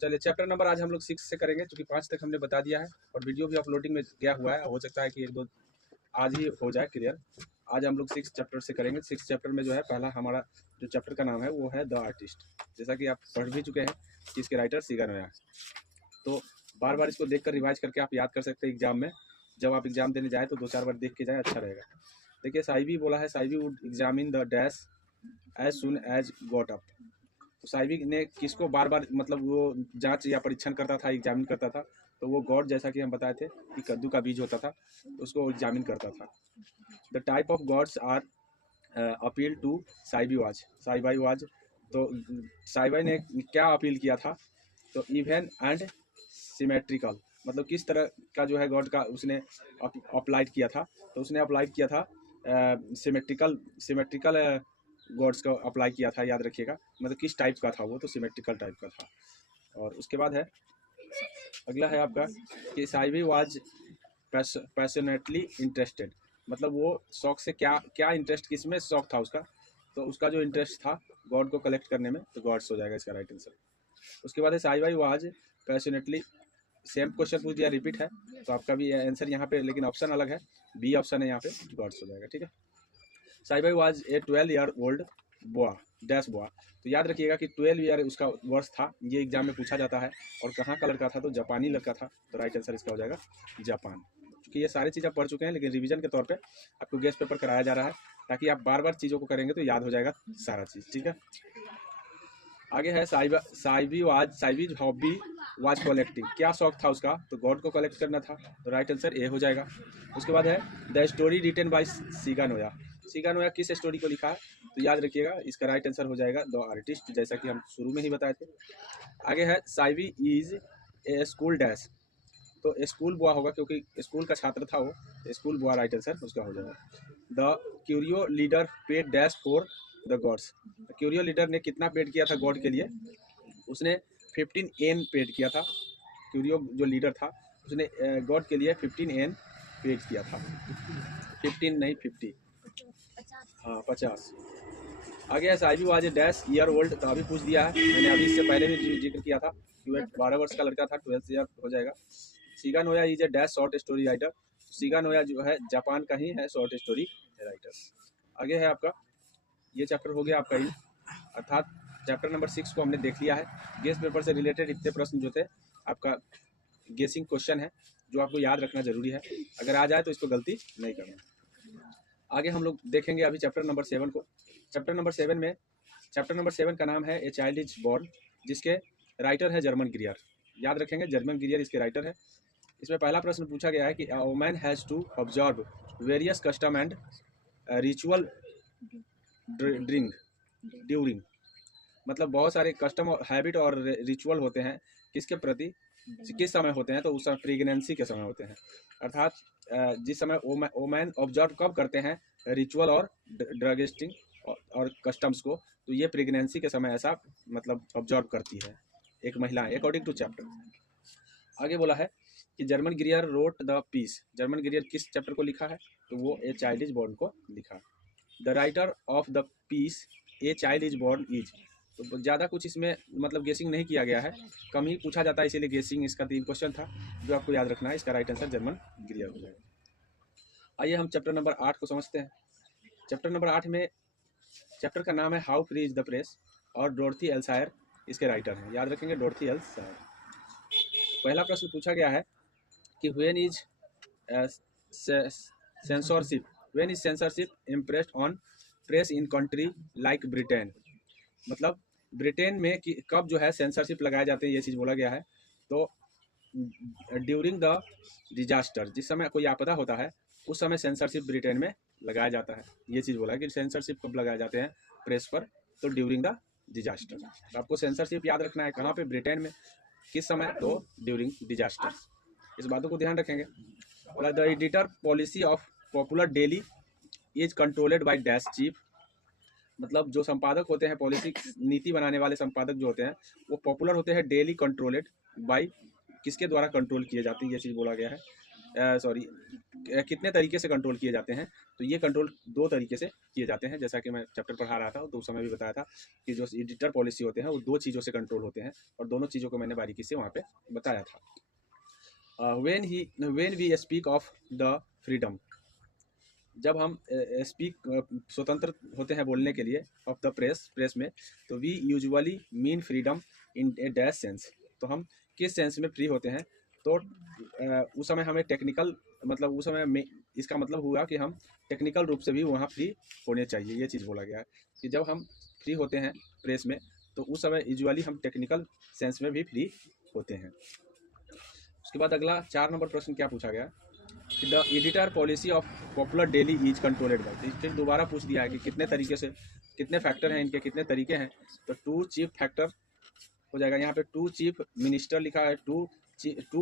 चलिए chapter number आज हम लोग 6 से करेंगे, क्योंकि 5 तक हमने बता दिया है और वीडियो भी अपलोडिंग में गया हुआ है। हो सकता है कि 1-2 आज ही हो जाए क्लियर। आज हम लोग 6 चैप्टर से करेंगे। 6 चैप्टर में जो है पहला हमारा जो चैप्टर का नाम है वो है द आर्टिस्ट। जैसा कि आप पढ़ भी चुके हैं कि इसके राइटर सीगा नोया। तो बार बार इसको देखकर रिवाइज करके आप याद कर सकते हैं एग्जाम में। जब आप एग्जाम देने जाए तो 2-4 बार देख के जाए, अच्छा रहेगा। देखिए साइबी बोला है, साइबी would examine the dash as soon as got up. तो साइबी ने किसको बार बार मतलब वो जांच या परीक्षण करता था, एग्जामिन करता था। तो वो गॉड, जैसा कि हम बताए थे कि कद्दू का बीज होता था, तो उसको एग्जामिन करता था। The type of gods are appeal to Sibi was, Saibai was. तो साइबाई ने क्या अपील किया था? तो इवन एंड सिमेट्रिकल, मतलब किस तरह का जो है गॉड का उसने अप्लाइड किया था। तो उसने अप्लाइड किया था सिमेट्रिकल सिमेट्रिकल गॉड्स को अप्लाई किया था, याद रखिएगा। मतलब किस टाइप का था वो, तो सिमेट्रिकल टाइप का था। और उसके बाद है अगला है आपका कि साइबी वाज पैशनेटली इंटरेस्टेड। मतलब वो शौक से क्या क्या इंटरेस्ट, किस में शौक था उसका? तो उसका जो इंटरेस्ट था गॉड को कलेक्ट करने में, तो गॉड्स हो जाएगा इसका राइट आंसर। उसके बाद है Saibai was passionately, same question पूछ दिया, रिपीट है, तो आपका भी आंसर यहाँ पे, लेकिन ऑप्शन अलग है, बी ऑप्शन है यहाँ पे, गॉड्स हो जाएगा। ठीक है। Saibai was a 12-year-old boy dash boy. तो याद रखिएगा कि 12 ईयर उसका वर्ष था। ये एग्जाम में पूछा जाता है। और कहाँ का लड़का था? तो जापानी लड़का था। तो राइट आंसर इसका हो जाएगा जापान। क्योंकि ये सारी चीज़ आप पढ़ चुके हैं, लेकिन रिवीजन के तौर पे आपको गेस्ट पेपर कराया जा रहा है, ताकि आप बार बार चीज़ों को करेंगे तो याद हो जाएगा सारा चीज़। ठीक है। आगे है साइबीज हॉबी वाज कलेक्टिंग। क्या शौक था उसका? तो गॉड को कलेक्ट करना था। तो राइट आंसर ए हो जाएगा। उसके बाद है द स्टोरी रिटन बाय सीगा नोया। सीगा नोया किस स्टोरी को लिखा है? तो याद रखिएगा इसका राइट आंसर हो जाएगा द आर्टिस्ट, जैसा कि हम शुरू में ही बताए थे। आगे है साइबी इज ए स्कूल डैश। तो स्कूल बॉय होगा, क्योंकि स्कूल का छात्र था वो। स्कूल बॉय राइट आंसर उसका हो जाएगा। The curio leader paid dash for the gods. Curio leader ने कितना पेड किया था गॉड के लिए? उसने 15 एन पेड किया था। क्यूरियो जो लीडर था उसने गॉड के लिए 15 एन पेड किया था। 15 नहीं 50, हाँ 50। आगे है Sibi was a dash year old. तो अभी पूछ दिया है, मैंने अभी इससे पहले भी जिक्र किया था कि वह 12 वर्ष का लड़का था, 12 ईयर हो जाएगा। सीगा Noah is a dash short story writer. सीगा नोया जो है जापान का ही है शॉर्ट स्टोरी राइटर। आगे है आपका, ये चैप्टर हो गया आपका ही, अर्थात चैप्टर नंबर 6 को हमने देख लिया है। गेस पेपर से रिलेटेड इतने प्रश्न जो थे आपका गेसिंग क्वेश्चन है, जो आपको याद रखना जरूरी है। अगर आ जाए तो इसको गलती नहीं करना। आगे हम लोग देखेंगे अभी चैप्टर नंबर 7 को। चैप्टर नंबर 7 का नाम है ए चाइल्ड इज बॉर्न, जिसके राइटर है जर्मन ग्रियर। याद रखेंगे जर्मन ग्रियर इसके राइटर है। इसमें पहला प्रश्न पूछा गया है कि a woman has to observe various custom and ritual during. मतलब बहुत सारे कस्टम और हैबिट और रिचुअल होते हैं किसके प्रति, किस समय होते हैं? तो उस समय प्रेगनेंसी के समय होते हैं। अर्थात जिस समय वोमेन ऑब्जर्व कब करते हैं रिचुअल और ड्रगिस्टिंग और कस्टम्स को, तो ये प्रेगनेंसी के समय ऐसा मतलब ऑब्जर्व करती है एक महिला, अकॉर्डिंग टू चैप्टर। आगे बोला है कि Germaine Greer wrote the piece. Germaine Greer किस चैप्टर को लिखा है? तो वो ए चाइल्ड इज बॉर्न को लिखा। The writer of the piece a child is born is. तो ज़्यादा कुछ इसमें मतलब गेसिंग नहीं किया गया है, कम ही पूछा जाता है, इसीलिए गेसिंग इसका 3 क्वेश्चन था जो आपको याद रखना है। इसका राइट आंसर जर्मन ग्रियर हो जाएगा। आइए हम चैप्टर नंबर 8 को समझते हैं। चैप्टर नंबर 8 में चैप्टर का नाम है how free is the press, और डोरथी एल्सायर इसके राइटर हैं। याद रखेंगे डोरथी एल्सायर। पहला प्रश्न पूछा गया है कि when is censorship, when is censorship impressed on press in country like Britain. मतलब ब्रिटेन में कि कब जो है सेंसरशिप लगाए जाते हैं, ये चीज़ बोला गया है। तो ड्यूरिंग द डिजास्टर, जिस समय कोई आपदा होता है उस समय सेंसरशिप ब्रिटेन में लगाया जाता है। ये चीज़ बोला है कि सेंसरशिप कब लगाए जाते हैं प्रेस पर, तो ड्यूरिंग द डिजास्टर। तो आपको सेंसरशिप याद रखना है कहाँ पे, ब्रिटेन में, किस समय? तो ड्यूरिंग डिजास्टर। इस बातों को ध्यान रखेंगे। The editor policy of popular daily is controlled by dash chief. मतलब जो संपादक होते हैं, पॉलिसी नीति बनाने वाले संपादक जो होते हैं, वो पॉपुलर होते हैं डेली कंट्रोलेड बाय, किसके द्वारा कंट्रोल किए जाते हैं, ये चीज़ बोला गया है। सॉरी कितने तरीके से कंट्रोल किए जाते हैं। तो ये कंट्रोल 2 तरीके से किए जाते हैं, जैसा कि मैं चैप्टर पढ़ा रहा था तो उस समय भी बताया था कि जो एडिटर पॉलिसी होते हैं वो 2 चीज़ों से कंट्रोल होते हैं, और दोनों चीज़ों को मैंने बारीकी से वहाँ पे बताया था। When we speak of the freedom, जब हम स्वतंत्र होते हैं बोलने के लिए ऑफ द प्रेस में, तो we usually mean freedom in a dash sense. तो हम किस सेंस में फ्री होते हैं, तो उस समय हमें टेक्निकल मतलब उस समय में इसका मतलब हुआ कि हम टेक्निकल रूप से भी वहाँ फ्री होने चाहिए। ये चीज़ बोला गया है कि जब हम फ्री होते हैं प्रेस में तो उस समय यूजुअली हम टेक्निकल सेंस में भी फ्री होते हैं। उसके बाद अगला 4 नंबर प्रश्न क्या पूछा गया, the editor policy of popular daily is controlled by. फिर दोबारा पूछ दिया है कि कितने तरीके से, कितने फैक्टर हैं इनके, कितने तरीके हैं। तो 2 चीफ फैक्टर हो जाएगा, यहाँ पे 2 चीफ मिनिस्टर लिखा है, 2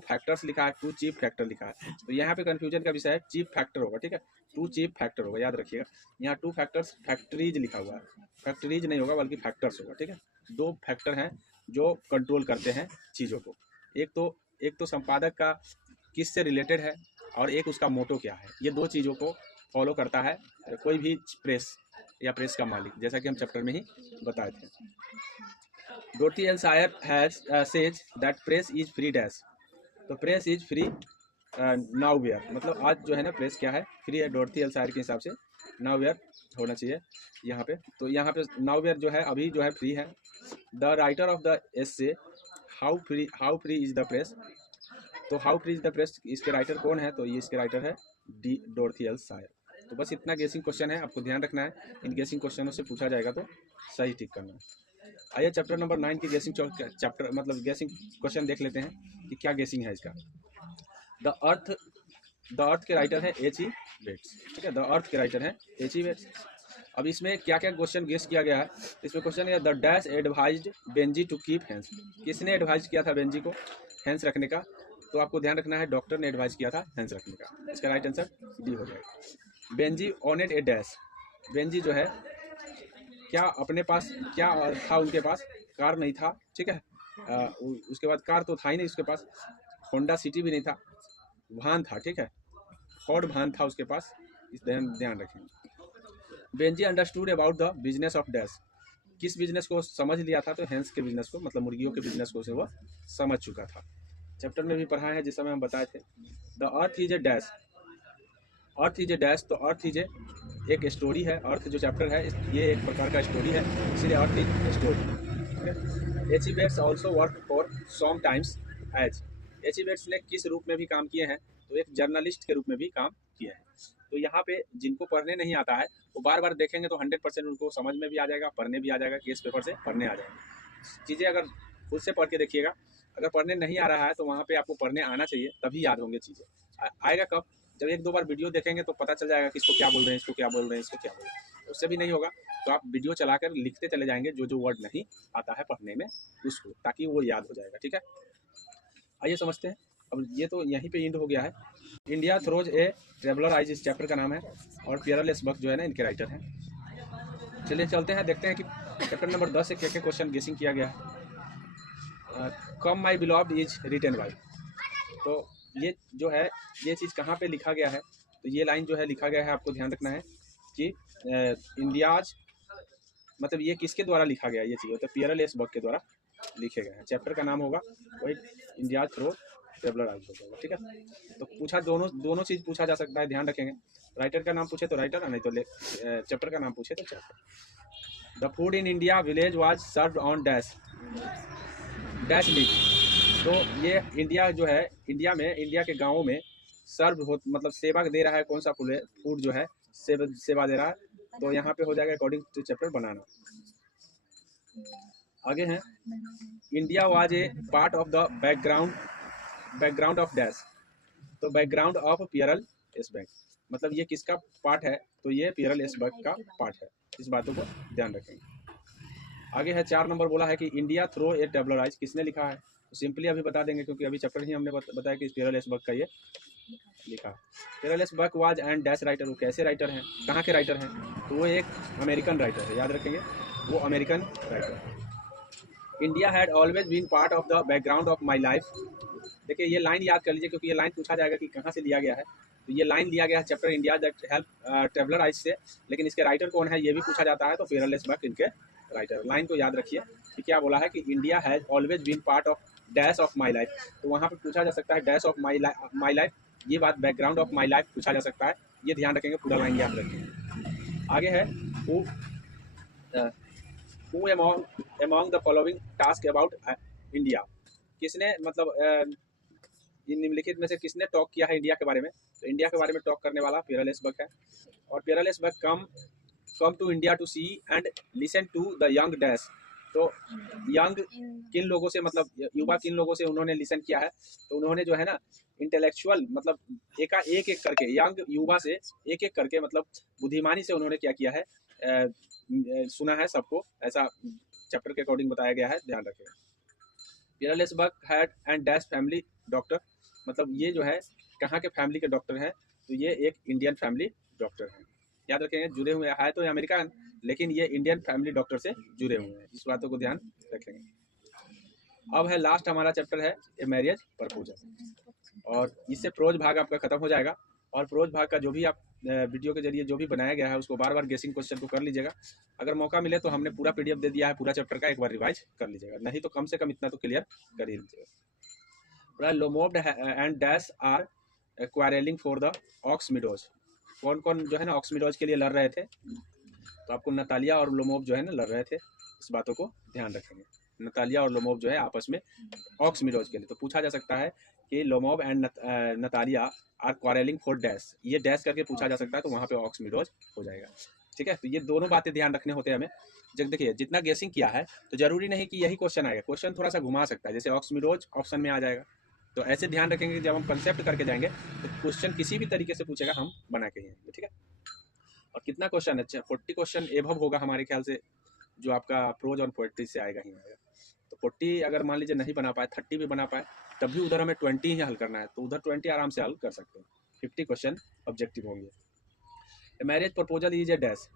फैक्टर्स लिखा है, 2 चीफ फैक्टर लिखा है। तो यहाँ पे कंफ्यूजन का विषय है, चीफ फैक्टर होगा, ठीक है, 2 चीफ फैक्टर होगा, याद रखिएगा। यहाँ 2 फैक्टर्स फैक्टरीज लिखा हुआ है, फैक्टरीज नहीं होगा बल्कि फैक्टर्स होगा, ठीक है। 2 फैक्टर हैं जो कंट्रोल करते हैं चीज़ों को। एक तो संपादक का किससे रिलेटेड है और एक उसका मोटो क्या है। ये 2 चीज़ों को फॉलो करता है कोई भी प्रेस या प्रेस का मालिक, जैसा कि हम चैप्टर में ही बताए थे। Dorothy L Sayer has says that press is free dash. तो press is free now where, मतलब आज जो है ना प्रेस क्या है, फ्री है। डोर्थी एल सायर के हिसाब से नाउ वेयर होना चाहिए यहाँ पे। तो यहाँ पे नाउ वेयर जो है अभी जो है फ्री है। The writer of the essay how free is the press. तो how free is the press, इसके राइटर कौन है, तो ये इसके राइटर है डोर्थी एल सायर। तो बस इतना गेसिंग क्वेश्चन है, आपको ध्यान रखना है। इन गेसिंग क्वेश्चनों से पूछा जाएगा तो सही टिक करना है। आइए चैप्टर नंबर 9 की गेसिंग चैप्टर मतलब गेसिंग क्वेश्चन देख लेते हैं कि क्या गेसिंग है इसका। द अर्थ के राइटर है H.E. वेट्स, ठीक है। द अर्थ के राइटर है H.E. वेट्स। अब इसमें क्या क्या क्वेश्चन गेस किया गया है, इसमें क्वेश्चन है the dash advised Benji to keep hands. किसने एडवाइज किया था बेंजी को हैंड्स रखने का, तो आपको ध्यान रखना है डॉक्टर ने एडवाइस किया था हैंड्स रखने का। इसका राइट आंसर डी हो जाएगा। बेंजी ऑनेड ए डैश, बेंजी जो है क्या अपने पास क्या था, उनके पास कार नहीं था, ठीक है। उसके बाद कार तो था ही नहीं उसके पास, होंडा सिटी भी नहीं था, वाहन था, ठीक है, फोर्ड वाहन था उसके पास, इस ध्यान रखें। Benji understood about the business of dash, किस बिजनेस को समझ लिया था, तो हैंस के बिजनेस को, मतलब मुर्गियों के बिजनेस को वह समझ चुका था। चैप्टर में भी पढ़ा है जिस समय हम बताए थे। The earth is a dash, earth is a dash, तो अर्थ इज ए एक स्टोरी है। अर्थ जो चैप्टर है ये एक प्रकार का स्टोरी है, इसलिए earth is story. H.E. Bates also work for some times as, H.E. Bates ने किस रूप में भी काम किए हैं, तो एक जर्नलिस्ट के रूप में भी काम किए हैं। तो यहाँ पे जिनको पढ़ने नहीं आता है वो बार बार देखेंगे तो 100% उनको समझ में भी आ जाएगा, पढ़ने भी आ जाएगा, केस पेपर से पढ़ने आ जाएगा। चीज़ें अगर खुद से पढ़ के देखिएगा, अगर पढ़ने नहीं आ रहा है तो वहाँ पे आपको पढ़ने आना चाहिए, तभी याद होंगे चीज़ें। आएगा कब, जब 1-2 बार वीडियो देखेंगे तो पता चल जाएगा कि इसको क्या बोल रहे हैं, इसको क्या बोल रहे हैं, इसको क्या बोल रहे हैं। उससे भी नहीं होगा तो आप वीडियो चलाकर लिखते चले जाएंगे जो जो वर्ड नहीं आता है पढ़ने में उसको, ताकि वो याद हो जाएगा, ठीक है। आइए समझते हैं। अब ये तो यहीं पे एंड हो गया है। इंडिया थ्रोज ए ट्रेवलर आइज इस चैप्टर का नाम है, और पियरल एस बक जो है ना इनके राइटर हैं। चलिए चलते हैं, देखते हैं कि चैप्टर नंबर 10 से क्या क्या क्वेश्चन गेसिंग किया गया है। कम माई बिलॉव्ड इज रिटन बाय, तो ये जो है ये चीज़ कहाँ पे लिखा गया है, तो ये लाइन जो है लिखा गया है, आपको ध्यान रखना है कि इंडियाज मतलब ये किसके द्वारा लिखा गया, ये चीज़ तो पियरल एस बक के द्वारा लिखे गए हैं। चैप्टर का नाम होगा वही इंडिया थ्रो ट्रेवलर आइज होगा, ठीक है। तो पूछा दोनों चीज़ पूछा जा सकता है, ध्यान रखेंगे। राइटर का नाम पूछे तो राइटर, नहीं तो चैप्टर का नाम पूछे तो chapter. The food in India village was served on dash dash leaf, तो ये इंडिया जो है इंडिया में, इंडिया के गाँवों में सर्व हो मतलब सेवा दे रहा है, कौन सा फूड जो है सेवा दे रहा है, तो यहाँ पे हो जाएगा अकॉर्डिंग टू चैप्टर बनाना। आगे हैं India was a part of the background of dash, तो background of Pearl S Buck, मतलब ये किसका पार्ट है, तो ये पियरल एस बक का पार्ट है। इस बातों को ध्यान रखेंगे। आगे है 4 नंबर बोला है कि India through a traveller eyes, किसने लिखा है, तो सिंपली अभी बता देंगे क्योंकि अभी चैप्टर ही हमने बताया कि पियरल एस बक का ये लिखा। Pearl S Buck was and dash writer, वो कैसे राइटर हैं, कहाँ के राइटर हैं, तो वो एक अमेरिकन राइटर है, याद रखेंगे वो अमेरिकन राइटर है। India had always been part of the background of my life. देखिए ये लाइन याद कर लीजिए, क्योंकि ये लाइन पूछा जाएगा कि कहाँ से लिया गया है। तो ये लाइन लिया गया है chapter India that help traveller eyes से, लेकिन इसके राइटर कौन है ये भी पूछा जाता है, तो फियरलेस बक इनके राइटर। लाइन को याद रखिए कि क्या बोला है कि India has always been part of dash of my life. तो वहाँ पर पूछा जा सकता है डैश ऑफ माई लाइफ, ये बात बैकग्राउंड ऑफ माई लाइफ पूछा जा सकता है, ये ध्यान रखेंगे, पूरा लाइन याद रखेंगे। आगे है who among the following task about India, किसने मतलब निम्नलिखित में से किसने टॉक किया है इंडिया के बारे में। तो इंडिया के बारे में टॉक करने वाला फियरलेस बक है। और Pearl S Buck came to India to see and listen to the young dash. तो यंग किन लोगों से, मतलब युवा किन लोगों से उन्होंने लिसन किया है। तो उन्होंने जो है ना इंटेलेक्चुअल, मतलब एक एक करके यंग युवा से एक एक करके, मतलब बुद्धिमानी से उन्होंने क्या किया है, सुना है सबको, ऐसा चैप्टर के अकॉर्डिंग बताया गया है, ध्यान रखें। Pearl S Buck had and dash family doctor, मतलब ये जो है कहाँ के फैमिली के डॉक्टर हैं। तो ये एक इंडियन फैमिली डॉक्टर हैं, याद रखेंगे। जुड़े हुए है तो अमेरिकन, लेकिन ये इंडियन फैमिली डॉक्टर से जुड़े हुए हैं, इस बातों को ध्यान रखेंगे। अब है लास्ट हमारा चैप्टर है ए मैरिज प्रपोजल, और इससे प्रोज भाग आपका खत्म हो जाएगा। और प्रोज भाग का जो भी आप वीडियो के जरिए जो भी बनाया गया है उसको बार बार गेसिंग क्वेश्चन को कर लीजिएगा। अगर मौका मिले तो हमने पूरा पीडीएफ दे दिया है पूरा चैप्टर का, एक बार रिवाइज कर लीजिएगा, नहीं तो कम से कम इतना तो क्लियर कर ही लीजिएगा। Lomov and dash are quarrelling for the ox meadows, कौन कौन जो है ना ऑक्स मिडोज के लिए लड़ रहे थे। तो आपको नतालिया और लोमोब जो है ना लड़ रहे थे, इस बातों को ध्यान रखेंगे। नतालिया और लोमोब जो है आपस में ऑक्स मिडोज के लिए। तो पूछा जा सकता है कि Lomov and Natalia are quarrelling for dash, ये डैश करके पूछा जा सकता है, तो वहाँ पे ऑक्स मिडोज हो जाएगा। ठीक है, तो ये दोनों बातें ध्यान रखने होते हैं हमें। जब देखिए जितना गेसिंग किया है तो जरूरी नहीं कि यही क्वेश्चन आएगा, क्वेश्चन थोड़ा सा घुमा सकता है, जैसे ऑक्स मिडोज ऑप्शन में आ जाएगा। तो ऐसे ध्यान रखेंगे कि जब हम कंसेप्ट करके जाएंगे तो क्वेश्चन किसी भी तरीके से पूछेगा, हम बना के ही आएंगे। ठीक है, और कितना क्वेश्चन, अच्छा 40 क्वेश्चन एभव होगा हमारे ख्याल से, जो आपका प्रोज और पोएट्री से आएगा ही आएगा। तो 40 अगर मान लीजिए नहीं बना पाए, 30 भी बना पाए, तब भी उधर हमें 20 ही हल करना है, तो उधर 20 आराम से हल कर सकते हैं। 50 क्वेश्चन ऑब्जेक्टिव होंगे। Marriage proposal is A dash,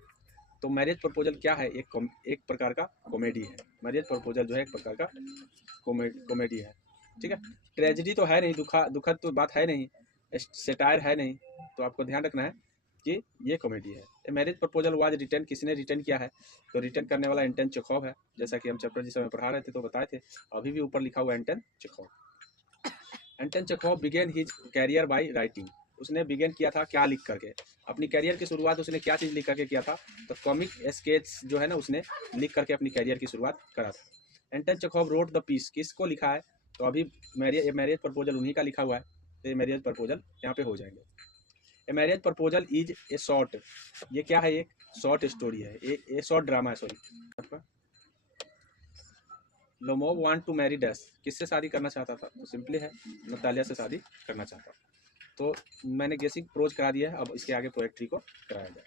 तो मैरिज प्रपोजल क्या है, एक प्रकार का कॉमेडी है। मैरिज प्रपोजल जो है एक प्रकार का कॉमेडी है। ठीक है, ट्रेजेडी तो है नहीं, दुखद तो बात है नहीं, सेटायर है नहीं, तो आपको ध्यान रखना है कि ये कॉमेडी है। मैरिज प्रपोजल वाज रिटर्न, किसने रिटर्न किया है। तो रिटर्न करने वाला एंटन चेखोव है, जैसा कि हम चैप्टर जिस समय पढ़ा रहे थे तो बताए थे, अभी भी ऊपर लिखा हुआ Anton Chekhov. Anton Chekhov begin his career by writing, उसने बिगेन किया था क्या लिख करके, अपनी कैरियर की शुरुआत उसने क्या चीज़ लिख करके किया था। तो कॉमिक स्केच जो है ना उसने लिख करके अपनी कैरियर की शुरुआत करा था। एंटन चेखोव रोट द पीस, किसको लिखा है। तो अभी मैरिज प्रपोजल उन्हीं का लिखा हुआ है, तो ये मैरिज प्रपोजल यहाँ पे हो जाएंगे। A marriage proposal is a short, ये क्या है, एक शॉर्ट स्टोरी है, ए शॉर्ट ड्रामा है, sorry. Lomov want to marry dash, किससे शादी करना चाहता था। तो सिंपली है, नतालिया से शादी करना चाहता। तो मैंने गेसिंग प्रोज करा दिया है, अब इसके आगे पोएट्री को कराया जाए।